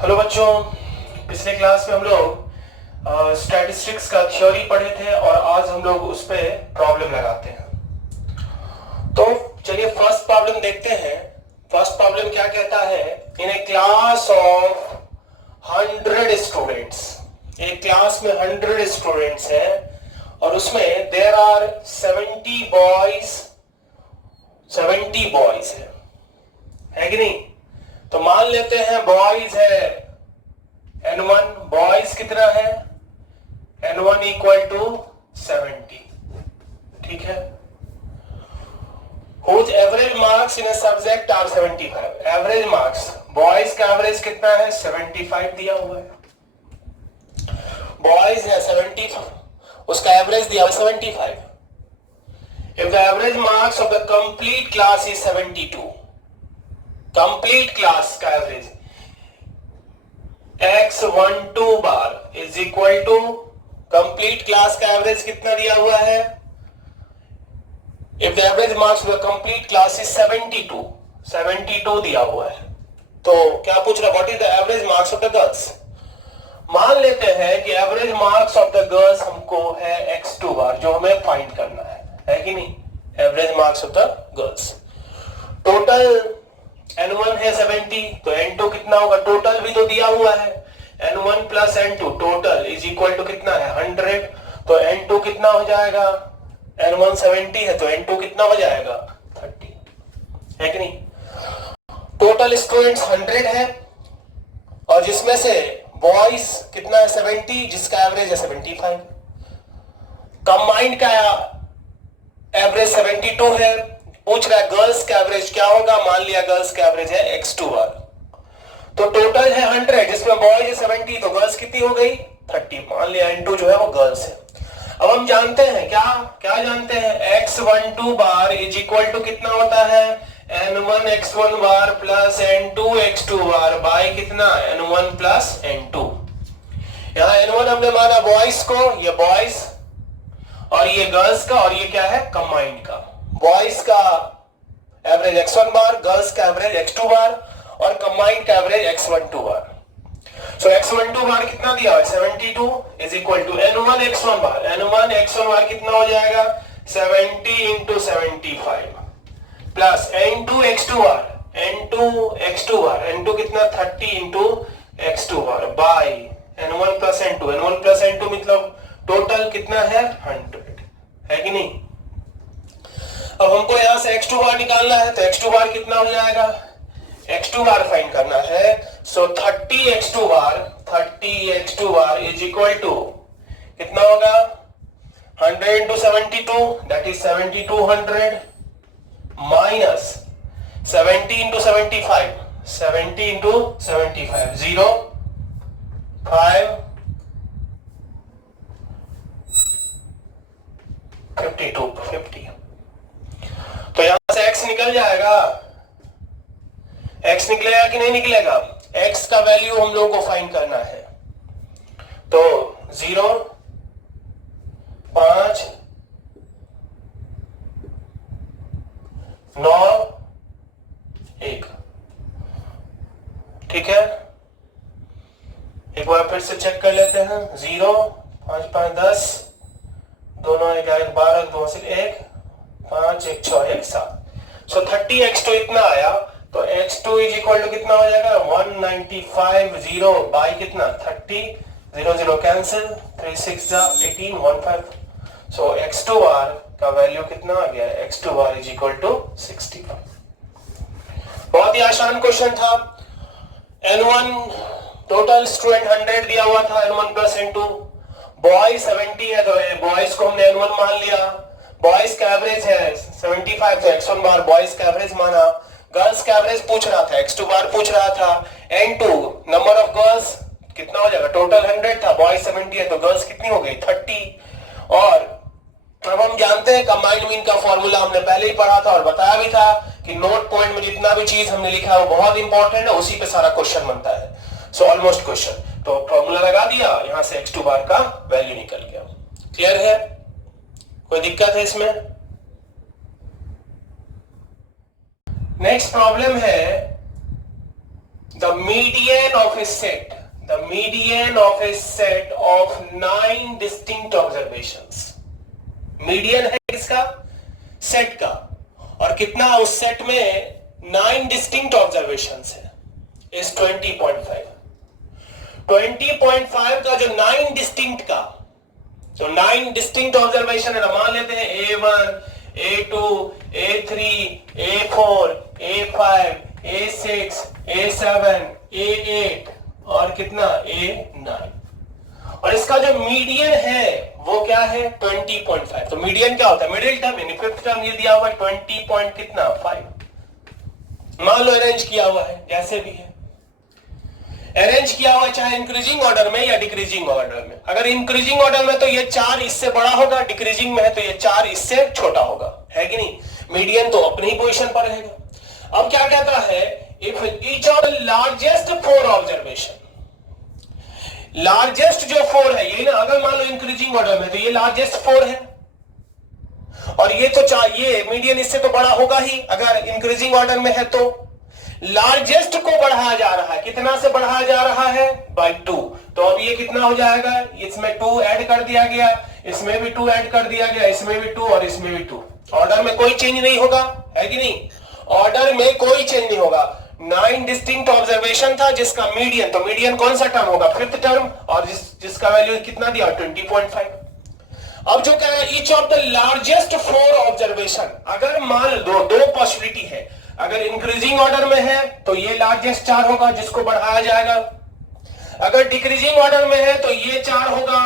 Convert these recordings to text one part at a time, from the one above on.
Hello बच्चों, पिछले class में हम लोग स्टैटिस्टिक्स का थ्योरी पढ़े थे और आज हम लोग उस पे प्रॉब्लम लगाते हैं। तो चलिए फर्स्ट प्रॉब्लम देखते हैं। फर्स्ट प्रॉब्लम क्या कहता है, इन ए क्लास ऑफ 100 स्टूडेंट्स, एक क्लास में 100 स्टूडेंट्स हैं और उसमें देयर आर 70 बॉयज है कि नहीं। तो मान लेते हैं बॉयज है N1, बॉयज कितना है N1 इक्वल टू 70, ठीक है। Whose average marks in a subject are 75, average marks boys का एवरेज कितना है 75 दिया हुआ है। बॉयज है 70, उसका एवरेज दिया हुआ 75। If the average marks of the complete class is 72, complete class का एवरेज x12 बार is equal to complete class का एवरेज कितना दिया हुआ है। If the average marks of the complete class is 72 दिया हुआ है। तो क्या पूछ रहा, what is the average marks of the girls. मान लेते हैं कि average marks of the girls हमको है x2 बार, जो हमें फाइंड करना है कि नहीं। Average marks of the girls, total N1 है 70, तो N2 कितना होगा, टोटल भी तो दिया हुआ है। N1 plus N2 total is equal to कितना है 100, तो N2 कितना हो जाएगा, N1 70 है तो N2 कितना हो जाएगा 30, है कि नहीं। टोटल स्टूडेंट्स 100 है और जिसमें से बॉयज कितना है 70, जिसका एवरेज है 75। कंबाइंड का एवरेज 72 है। पूछ रहा है गर्ल्स का एवरेज क्या होगा, मान लिया गर्ल्स का एवरेज है x2 बार, तो टोटल है 100 जिसमें बॉयज है 70, तो गर्ल्स कितनी हो गई 30। मान लिया N2 जो है वो गर्ल्स है। अब हम जानते हैं क्या जानते हैं, x12 बार इज इक्वल टू कितना होता है N1 x1 bar plus N2 x2 bar by कितना N1 प्लस N2। यहां N1 हमने माना बॉयज को, ये बॉयज और ये गर्ल्स का, और ये क्या है कंबाइंड का। बॉयज का एवरेज x1 बार, गर्ल्स का एवरेज x2 बार और कंबाइंड का एवरेज x12 बार। सो x12 बार कितना दिया है 72 is equal to N1 x1 bar. N1 x1 bar कितना हो जाएगा 70 इंटू 75 प्लस N2 x2 बार, N2 कितना 30 इंटू x2 बार बाय N1 प्लस N2 मतलब टोटल कितना है 100, है कि नहीं। अब हमको यहां से x2 बार निकालना है, तो x2 बार कितना हो जाएगा, x2 बार फाइंड करना है। So 30 x2 bar is equal to कितना होगा 100 into 72 that is 7200 minus 70 into 75 0 5 50। तो यहां से x निकल जाएगा, x निकलेगा कि नहीं निकलेगा। x का वैल्यू हम लोगों को फाइंड करना है, तो 0 5 9 1, ठीक है। एक बार फिर से चेक कर लेते हैं, 0 5 5 10, दोनों 1 12 2 से 1 5 1 6 1 7। सो 30 x2 इतना आया, तो x2 इज इक्वल टू कितना हो जाएगा 195 0 बाई कितना 30, 0 0 कैंसिल, 3 6 18 15। सो x2 बार का वैल्यू कितना आ गया, x2 bar is equal to 65। बहुत ही आसान क्वेश्चन था। N1 टोटल स्टूडेंट 100 दिया हुआ था, N1 प्लस N2। बॉयज 70 है तो बॉयज को हमने N1 मान लिया। बॉयज का एवरेज है 75, तो x1 बार बॉयज का एवरेज माना। गर्ल्स का एवरेज पूछ रहा था, x2 बार पूछ रहा था। N2 नंबर ऑफ गर्ल्स कितना हो जाएगा, टोटल 100 था, बॉयज 70 है तो गर्ल्स कितनी हो गई 30। और अब हम जानते हैं कंबाइंड मीन का फॉर्मूला हमने पहले ही पढ़ा था और बताया भी था कि नोट पॉइंट में जितना भी चीज हमने लिखा है वो बहुत इंपॉर्टेंट है, उसी पे सारा क्वेश्चन बनता है। सो ऑलमोस्ट क्वेश्चन, तो फॉर्मूला लगा दिया, यहां से x2 बार का वैल्यू निकल गया। क्लियर है, कोई दिक्कत है इसमें। नेक्स्ट प्रॉब्लम है the median of a set, the median of a set of 9 distinct observations. Median है किसका? सेट का। और कितना उस सेट में 9 डिस्टिंक्ट ऑब्जर्वेशंस है, इस 20.5। 20.5 का जो 9 डिस्टिंक्ट का, तो 9 डिस्टिंक्ट ऑब्जर्वेशन है ना, मान लेते हैं A1, A2, A3, A4, A5, A6, A7, A8 और कितना A9, और इसका जो मीडियन है वो क्या है 20.5। तो मीडियन क्या होता है? मिडिल टर्म यानी फिफ्थ टर्म ये दिया हुआ है 20 पॉइंट कितना 5। मान लो अरेंज किया हुआ है, जैसे भी है अरेंज किया हुआ है, चाहे इंक्रीजिंग ऑर्डर में या डिक्रीजिंग ऑर्डर में। अगर इंक्रीजिंग ऑर्डर में तो ये 4 इससे बड़ा होगा, डिक्रीजिंग में है तो ये 4 इससे छोटा होगा, है कि नहीं? मीडियन तो अपनी ही पोजीशन पर रहेगा। अब क्या कहता है, if each of the largest 4 observation, largest जो 4 है ये ना, अगर मान लो इंक्रीजिंग ऑर्डर में तो ये लार्जेस्ट 4 है, और ये तो ये मीडियन इससे तो बड़ा होगा ही अगर इंक्रीजिंग ऑर्डर में है। तो लार्जेस्ट को बढ़ाया जा रहा है, कितना से बढ़ाया जा रहा है? बाय 2। तो अब ये कितना हो जाएगा? इसमें 2 ऐड कर दिया गया, इसमें भी 2 ऐड कर दिया गया, इसमें भी 2 और इसमें भी 2। ऑर्डर में कोई चेंज नहीं होगा, है कि नहीं? ऑर्डर में कोई चेंज नहीं होगा। 9 डिस्टिंक्ट ऑब्जर्वेशन था जिसका मीडियन, तो मीडियन कौन सा टर्म होगा? फिफ्थ टर्म, और जिसका वैल्यू कितना दिया 20.5। अब जो कह रहा है each of the largest 4 observation, अगर मान लो दो पॉसिबिलिटी है, अगर इंक्रीजिंग ऑर्डर में है तो ये लार्जेस्ट 4 होगा जिसको बढ़ाया जाएगा, अगर डिक्रीजिंग ऑर्डर में है तो ये 4 होगा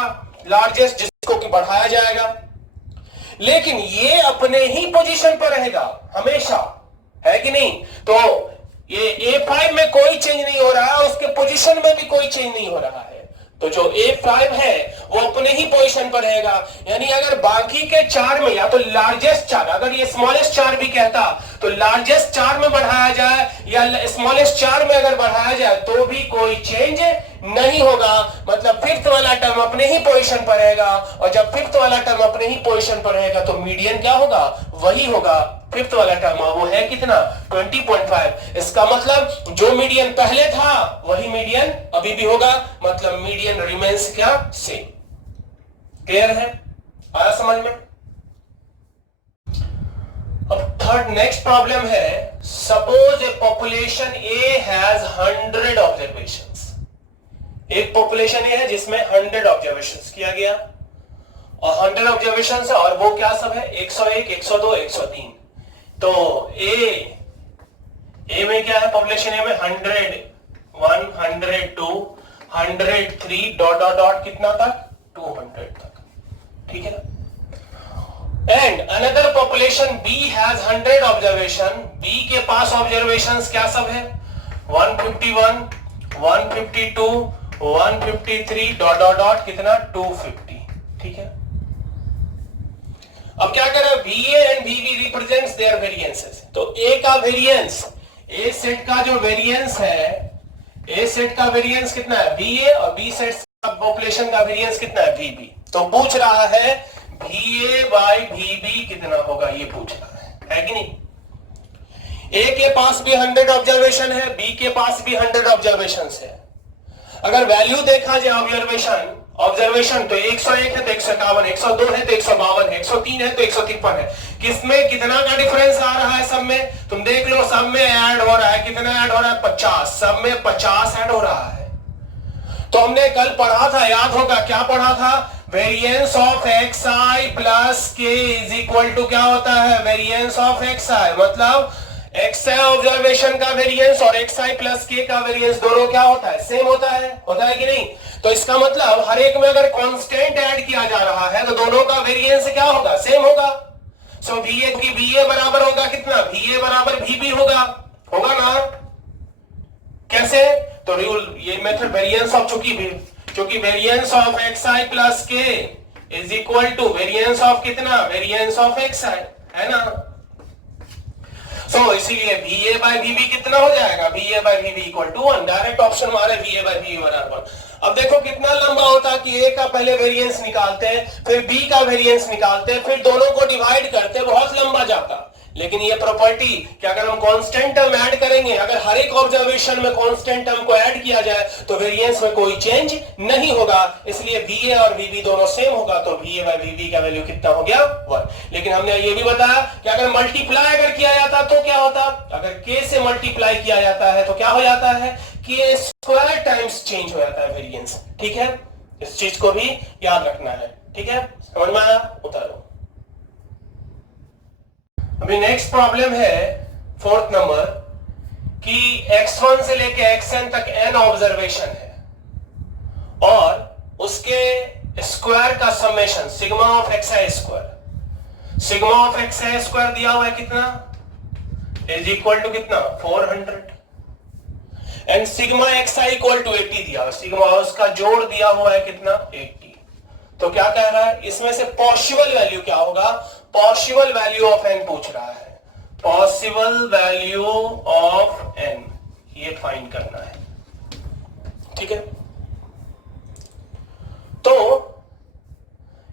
लार्जेस्ट जिसको कि बढ़ाया जाएगा। लेकिन ये अपने ही पोजीशन पर रहेगा हमेशा, है कि नहीं? तो ये A5 में कोई चेंज नहीं हो रहा है, उसके पोजीशन में भी कोई चेंज नहीं हो रहा है। तो जो A5 है वो अपने ही पोजीशन पर रहेगा। यानी अगर बाकी के 4 में या तो लार्जेस्ट 4, अगर ये स्मॉलेस्ट 4 भी कहता तो लार्जेस्ट 4 में बढ़ाया जाए या स्मॉलेस्ट 4 में अगर बढ़ाया जाए तो भी कोई चेंज नहीं होगा। मतलब फिफ्थ वाला टर्म अपने ही पोजीशन पर रहेगा, और जब फिफ्थ वाला टर्म अपने ही पोजीशन पर रहेगा तो मीडियन क्या होगा? वही होगा फिफ्थ वाला टर्म, वो है कितना 20.5। इसका मतलब जो मीडियन पहले था वही मीडियन अभी भी होगा, मतलब मीडियन रिमेन्स क्या? सेम। क्लियर है? आया समझ में? अब थर्ड नेक्स्ट प्रॉब्लम है, suppose A population A has 100 observations. एक पॉपुलेशन ए है जिसमें 100 ऑब्जर्वेशंस किया गया, और 100 ऑब्जर्वेशंस है, और वो क्या सब है? 101, 102, 103। तो ए में क्या है? पॉपुलेशन ए में 100, 102, 103 डॉट डॉट डॉट कितना तक? 200 तक, ठीक है। And another population B has 100 observation, B के पास ऑब्जर्वेशंस क्या सब है? 151, 152, 153 डॉट डॉट डॉट कितना? 250, ठीक है। अब क्या करें? VA and VB represents their variances. तो A का वेरिएंस, A सेट का जो वेरिएंस है, A सेट का वेरिएंस कितना है? VA, और B सेट का पॉपुलेशन का वेरिएंस कितना है? VB। तो पूछ रहा है VA बाय VB कितना होगा, ये पूछ रहा है कि नहीं? A के पास भी 100 ऑब्जर्वेशन है, B के पास भी 100 ऑब्जर्वेशन है। अगर वैल्यू देखा जाए ऑब्जर्वेशन तो 101 है तो 151, 102 है तो 152 है, 103 है तो 153 है। किसमें कितना का डिफरेंस आ रहा है? सब में तुम देख लो, सब में ऐड हो रहा है। कितना ऐड हो रहा है? 50। सब में 50 ऐड हो रहा है। तो हमने कल पढ़ा था, याद होगा क्या पढ़ा था? Variance of xi plus k is equal to क्या होता है? वेरिएंस ऑफ xi, मतलब xi ऑब्जर्वेशन का वेरिएंस और xi प्लस k का वेरिएंस दोनों क्या होता है? सेम होता है कि नहीं? तो इसका मतलब हर एक में अगर कांस्टेंट ऐड किया जा रहा है तो दोनों का वेरिएंस क्या होगा? सेम होगा। सो VA की VA बराबर होगा कितना? VA बराबर VB होगा ना? कैसे? तो रूल ये मेथड वेरिएंस ऑफ, चूंकि variance of xi plus k is equal to variance of कितना? वेरिएंस ऑफ xi, है ना? इसीलिए VA बाय VB कितना हो जाएगा? VA by VB equal to 1। Direct option हमारे VA बाय VB बराबर 1। अब देखो कितना लंबा होता है कि A का पहले वेरिएंस निकालते हैं, फिर B का वेरिएंस निकालते हैं, फिर दोनों को डिवाइड करते हैं, बहुत लंबा जाता। लेकिन ये प्रॉपर्टी कि अगर हम कांस्टेंट टर्म ऐड करेंगे, अगर हर एक ऑब्जर्वेशन में कांस्टेंट टर्म को ऐड किया जाए तो वेरिएंस में कोई चेंज नहीं होगा, इसलिए VA और VB दोनों सेम होगा, तो VA बाय VB का वैल्यू कितना हो गया 1। लेकिन हमने ये भी बताया कि अगर मल्टीप्लाई अगर किया जाता तो क्या होता, अगर K से मल्टीप्लाई किया जाता है तो क्या हो जाता है, K स्क्वायर टाइम्स चेंज हो जाता है वेरिएंस। ठीक है, इस चीज को भी याद रखना है। ठीक है, समझ में आया? उतारो। अभी नेक्स्ट प्रॉब्लम है 4th नंबर कि x1 से लेके xn तक n ऑब्जर्वेशन है और उसके स्क्वायर का summation sigma of xi square, sigma of xi square दिया हुआ है कितना, इज इक्वल टू कितना 400, and sigma xi equal to 80 दिया हुआ, सिग्मा उसका जोड़ दिया हुआ है कितना 80। तो क्या कह रहा है, इसमें से पॉसिबल वैल्यू क्या होगा, पॉसिबल वैल्यू ऑफ n पूछ रहा है, पॉसिबल वैल्यू ऑफ n ये फाइंड करना है। ठीक है, तो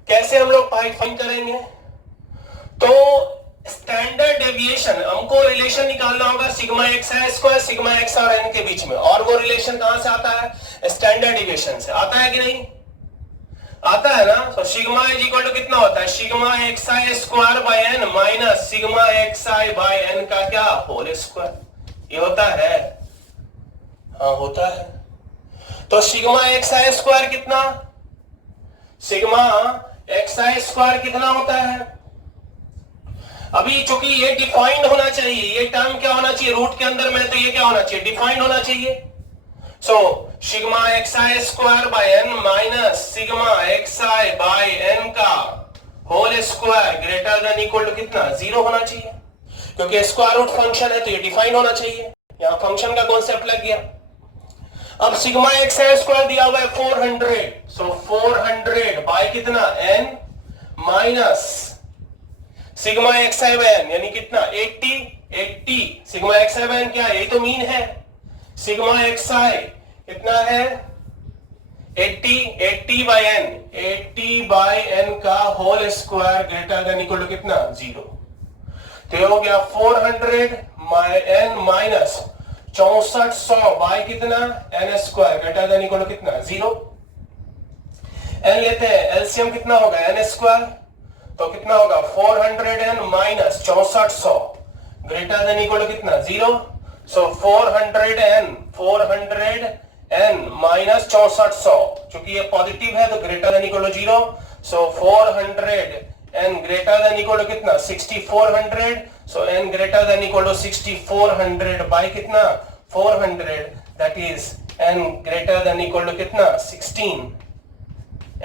कैसे हम लोग फाइंड करेंगे, तो स्टैंडर्ड डेविएशन हमको रिलेशन निकालना होगा sigma xi square sigma x और n के बीच में, और वो रिलेशन कहां से आता है, स्टैंडर्ड डेविएशन से। आता है कि नहीं, आता है ना। तो सिग्मा इज इक्वल टू कितना होता है, sigma xi square by n minus sigma xi by n का क्या होल स्क्वायर, ये होता है, हाँ होता है। तो सिग्मा xi स्क्वायर कितना, सिग्मा xi स्क्वायर कितना होता है, अभी चूंकि ये डिफाइंड होना चाहिए, ये टर्म क्या होना चाहिए रूट के अंदर में, तो ये क्या होना चाहिए, डिफाइंड होना चाहिए। So sigma xi square by n minus sigma xi by n का whole square greater than equal to कितना 0 होना चाहिए, क्योंकि स्क्वायर रूट फंक्शन है तो ये डिफाइंड होना चाहिए, यहां फंक्शन का कॉन्सेप्ट लग गया। अब सिग्मा xi स्क्वायर दिया हुआ है 400, सो 400 बाय कितना n minus sigma xi by n यानी कितना 80 सिग्मा xi बाय n क्या है, यही तो मीन है, सिग्मा xi कितना है 80 बाय n, 80 बाय n का whole square greater than equal to कितना 0। तो ये हो गया 400 n माइनस 6400 बाय कितना n square greater than equal to कितना 0। n लेते हैं, एलसीएम कितना होगा n स्क्वायर, तो कितना होगा 400n minus 6400 greater than equal to कितना 0। सो 400n माइनस 6400, चूंकि ये पॉजिटिव है तो greater than equal to 0। So 400n greater than equal to कितना 6400, so n greater than equal to 6400 by कितना 400, that is n greater than equal to कितना 16,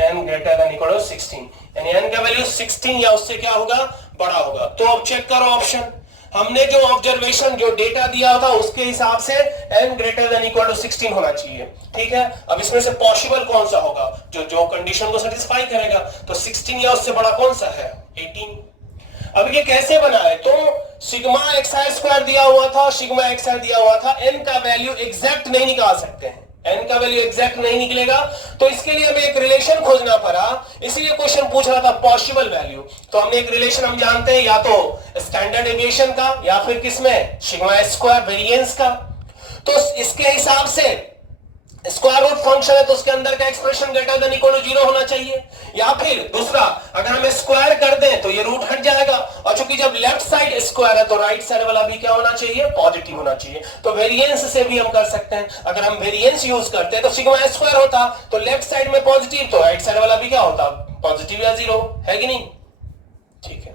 n greater than equal to 16, यानी n का value 16 या उससे क्या होगा बड़ा होगा। तो अब चेक करो ऑप्शन, हमने जो ऑब्जर्वेशन जो डेटा दिया था उसके हिसाब से n greater than equal to 16 होना चाहिए। ठीक है, अब इसमें से पॉसिबल कौन सा होगा जो कंडीशन को सेटिस्फाई करेगा, तो 16 या उससे बड़ा कौन सा है 18। अब ये कैसे बना है, तो सिग्मा xi स्क्वायर दिया हुआ था, सिग्मा xi दिया हुआ था, n का वैल्यू एग्जैक्ट नहीं निकाल सकते हैं, n का वैल्यू एग्जैक्ट नहीं निकलेगा, तो इसके लिए हमें एक रिलेशन खोजना पड़ा, इसलिए क्वेश्चन पूछ रहा था पॉसिबल वैल्यू। तो हमने एक रिलेशन हम जानते हैं या तो स्टैंडर्ड डेविएशन का या फिर किसमें सिग्मा स्क्वायर वेरिएंस का। तो इसके हिसाब से स्क्वायर रूट फंक्शन है तो उसके अंदर का expression greater than equal to 0 होना चाहिए, या फिर दूसरा अगर हम स्क्वायर कर दें तो ये रूट हट जाएगा, और चूंकि जब लेफ्ट साइड स्क्वायर है तो राइट साइड वाला भी क्या होना चाहिए पॉजिटिव होना चाहिए। तो वेरिएंस से भी हम कर सकते हैं, अगर हम वेरिएंस यूज करते हैं तो सिग्मा स्क्वायर होता, तो लेफ्ट साइड में पॉजिटिव तो राइट साइड वाला भी क्या होता पॉजिटिव या 0, है कि नहीं। ठीक है,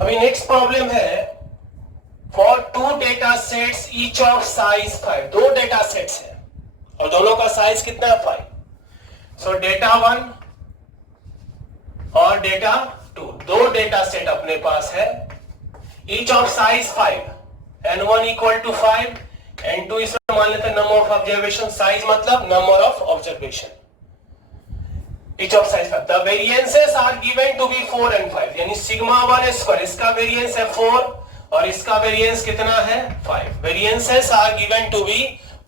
अभी नेक्स्ट प्रॉब्लम है For two data sets each of size 5, दो डेटा सेट्स है और दोनों का साइज कितना है 5। सो डेटा 1 और डेटा 2, दो डेटा सेट अपने पास है, each of size 5, n1 equal to 5, n2 इसमें मान लेते हैं नंबर ऑफ ऑब्जर्वेशन, साइज मतलब number of observation, each of size 5, the variances are given to be 4 and 5, यानी सिग्मा 1 स्क्वायर इसका वेरिएंस है 4 और इसका वेरिएंस कितना है 5। Variances are given to be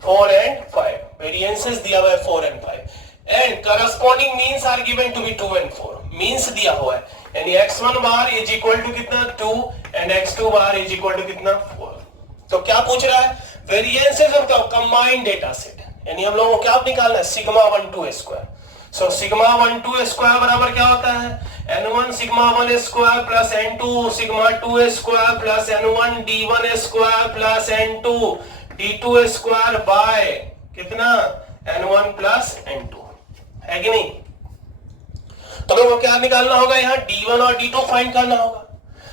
4 and 5, variances दिया हुआ है 4 and 5। And corresponding means are given to be 2 and 4. Means दिया हुआ है, यानी x1 bar is equal to कितना 2 and x2 bar is equal to कितना 4. तो क्या पूछ रहा है, variances of the combined data set, यानी हम लोगों को क्या निकालना है, sigma 1 2 square. So sigma 1 2 square बराबर क्या होता है, n1 sigma 1 square plus n2 sigma 2 square plus n1 d1 square plus n2 d2 square by कितना n1 प्लस n2, है कि नहीं. तो लोगों को क्या निकालना होगा, यहाँ d1 और d2 फाइंड करना होगा.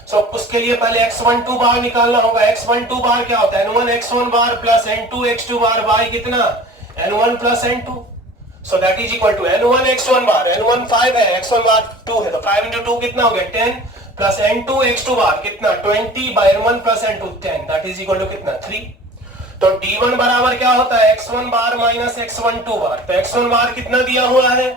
सो उसके लिए पहले x12 बार निकालना होगा. x12 बार क्या होता है, n1 x1 bar plus n2 x2 bar by कितना n1 plus n2. So that is equal to n1 x1 bar, n1 5 है, x1 बार 2 है, तो 5 into 2 कितना हो गया 10 प्लस n2 x2 बार कितना 20 by n1 plus n2 10, that is equal to कितना 3. तो d1 बराबर क्या होता है, x1 बार माइनस x12 बार. तो x1 बार कितना दिया हुआ है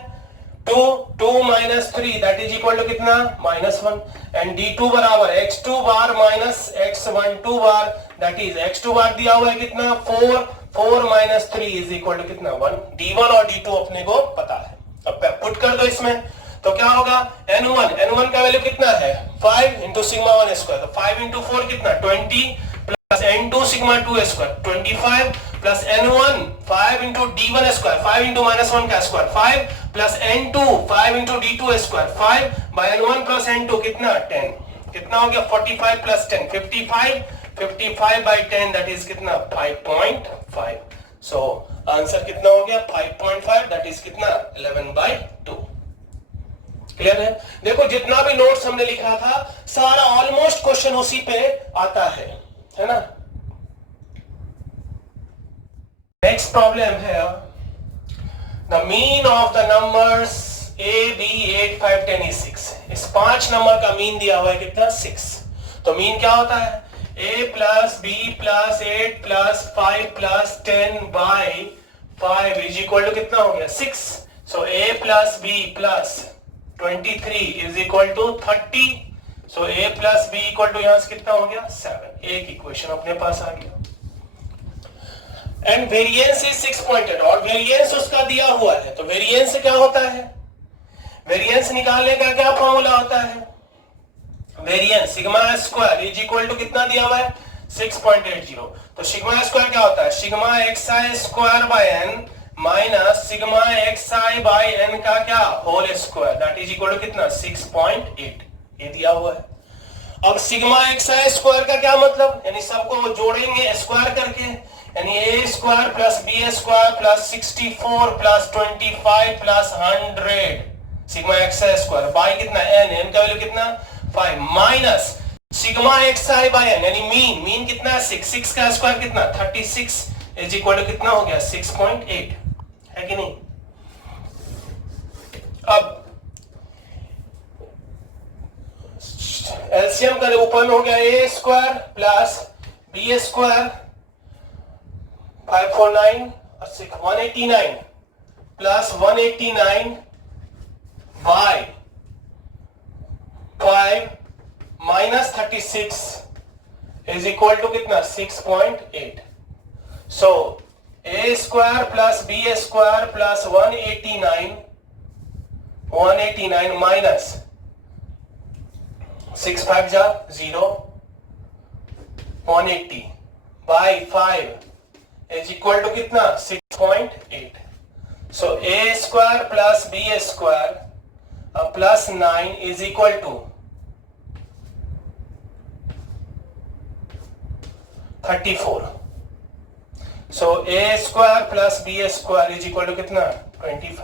2 minus 3, that is equal to कितना -1. एंड d2 बराबर x2 bar minus x12 bar, that is x2 bar दिया हुआ है कितना 4 माइनस 3 इज इक्वल टू कितना 1. d1 और d2 अपने को पता है. अब पुट कर दो इसमें, तो क्या होगा n1 का वैल्यू कितना है 5 इंटू सिग्मा 1 स्क्वायर, तो 5 इंटू 4 कितना 20 plus n2 sigma 2 square 25 plus n1 5 into d1 square 5 into -1 का square 5 plus n2 5 into d2 square 5 by n1 plus n2 कितना 10, कितना हो गया 45 प्लस 10 55 बाय 10 दैट इज कितना 5.5. सो आंसर कितना हो गया 5.5, दैट इज कितना 11/2. क्लियर है. देखो जितना भी नोट्स हमने लिखा था सारा ऑलमोस्ट क्वेश्चन उसी पे आता है ना. नेक्स्ट प्रॉब्लम है the mean of the numbers a b 8 5 10 is 6. इस 5 नंबर का मीन दिया हुआ है कितना 6. तो मीन क्या होता है a plus b plus 8 plus 5 plus 10 by 5 is equal to कितना हो गया 6. So a plus b plus 23 is equal to 30. So a plus b equal to यहां से कितना हो गया 7. एक इक्वेशन अपने पास आ गया. एंड वेरिएंस इज 6 पॉइंटेड, और वेरिएंस उसका दिया हुआ है. तो वेरिएंस क्या होता है, वेरिएंस निकालने का क्या फॉर्मूला होता है, variance sigma square is equal to कितना दिया हुआ है 6.80. तो सिग्मा स्क्वायर क्या होता है, sigma xi square by n minus sigma xi by n का क्या whole square, that is equal to कितना 6.8. ये दिया हुआ है. अब सिग्मा xi स्क्वायर का क्या मतलब, यानी सबको जोड़ेंगे स्क्वायर करके, यानी a square plus b square plus 64 प्लस 25 plus 100 sigma xi square by कितना n का वैल्यू कितना 5 minus sigma xi by n, यानी मीन कितना 6 का स्क्वायर कितना 36 इज इक्वल टू कितना हो गया 6.8, है कि नहीं. अब एलसीएम का ऊपर में हो गया a square plus b square 549 और 189 plus 189 by 5 minus 36 is equal to कितना 6.8. So a square plus b square plus 189 minus 6 5 जा 0 180 बाय 5 इज इक्वल टू कितना 6.8. So a square plus b square plus 9 is equal to 34. So a square plus b square is equal to कितना 25.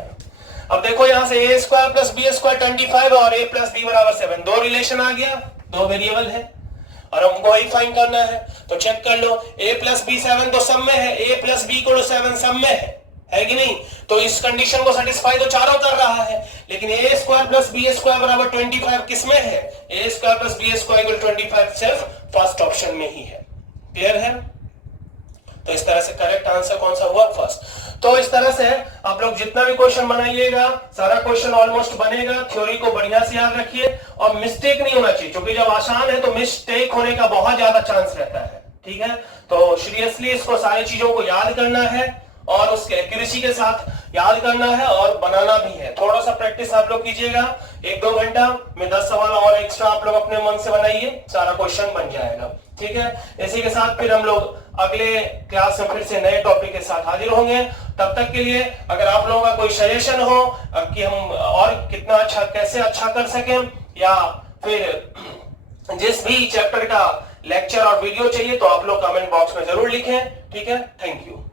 अब देखो यहां से a square plus b square 25 और a plus b बराबर 7, दो relation आ गया, दो वेरिएबल है और हमको वही फाइंड करना है. तो चेक कर लो a प्लस b 7 तो सब में है, a प्लस b को 7 सब में है कि नहीं. तो इस कंडीशन को सेटिस्फाई तो चारों कर रहा है, लेकिन a square plus b square बराबर 25 किस में है, a square plus b square equal 25 सिर्फ फर्स्ट ऑप्शन में ही है. क्लियर है. तो इस तरह से करेक्ट आंसर कौन सा हुआ फर्स्ट. तो इस तरह से आप लोग जितना भी क्वेश्चन बनाइएगा सारा क्वेश्चन ऑलमोस्ट बनेगा. थ्योरी को बढ़िया से याद रखिए और मिस्टेक नहीं होना चाहिए, क्योंकि जब आसान है तो मिस्टेक होने का बहुत ज्यादा चांस रहता है. ठीक है, तो सीरियसली इसको सारी चीजों को याद करना है और उसके एक्यूरेसी के साथ याद करना है और बनाना भी है। थोड़ा सा प्रैक्टिस आप लोग कीजिएगा, 1-2 घंटा में 10 सवाल और एक्स्ट्रा आप लोग अपने मन से बनाइए, सारा क्वेश्चन बन जाएगा। ठीक है, इसी के साथ फिर हम लोग अगले क्लास में फिर से नए टॉपिक के साथ हाजिर होंगे। तब तक के लिए अगर आप लोगों का कोई सजेशन हो कि हम और कितना अच्छा कैसे अच्छा कर सकें, या फिर जिस भी चैप्टर का लेक्चर और वीडियो चाहिए, तो आप लोग कमेंट बॉक्स में जरूर लिखें। ठीक है, थैंक यू।